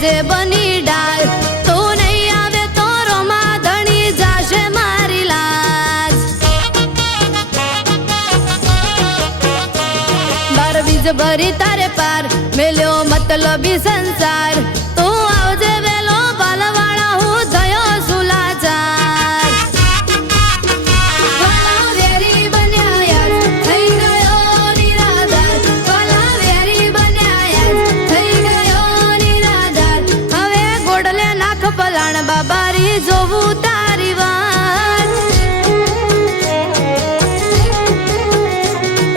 જે બની ડાલ તું નહીં આવે તો રોમા ધણી જાશે મારી લાજ બાર બીજ ભરી તારે પાર મેલ્યો મતલબી સંસાર તું આવજે વેલો બાલવાળા હું થયો સુલાચાર વેરી બન્યા યાર થઈ ગયો નિરાધાર વાલા વેરી બન્યા યાર થઈ ગયો નિરાધાર હવે ગોડલે નાખ પલાણ બાબારી જોવું તારી વાત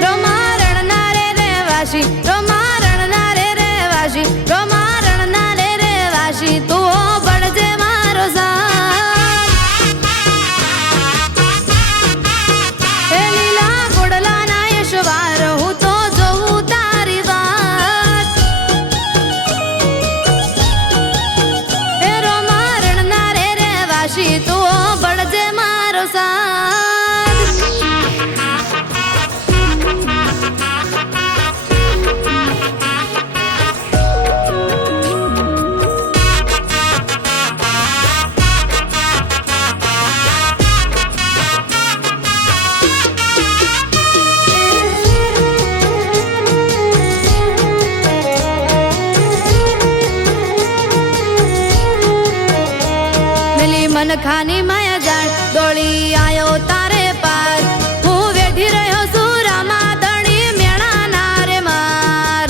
રોમારણ ના રે રેવાસી રોમારણ ના રે રેવાસી રોમારણ ના રે રેવાસી તું બળજે મારો સાથ એ લીલા ગોડલા ના યશવાર હું તો જોઉં તારી વાત એ રોમારણ ના રે રેવાસી તું બળજે મારો સાથ મેલી મન ખાની માયા જાણ દોડી આયો તારે પાર હું વેઠી રહ્યો છું રામા ધણી મેણા ના રે માર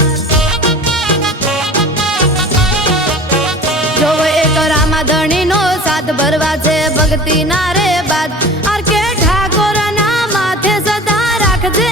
જોવો એક રામા ધણી નો સાથ ભરવા છે ભક્તિ ના રે બાદ આર કે ઠાકોર ના માથે સદા રાખજે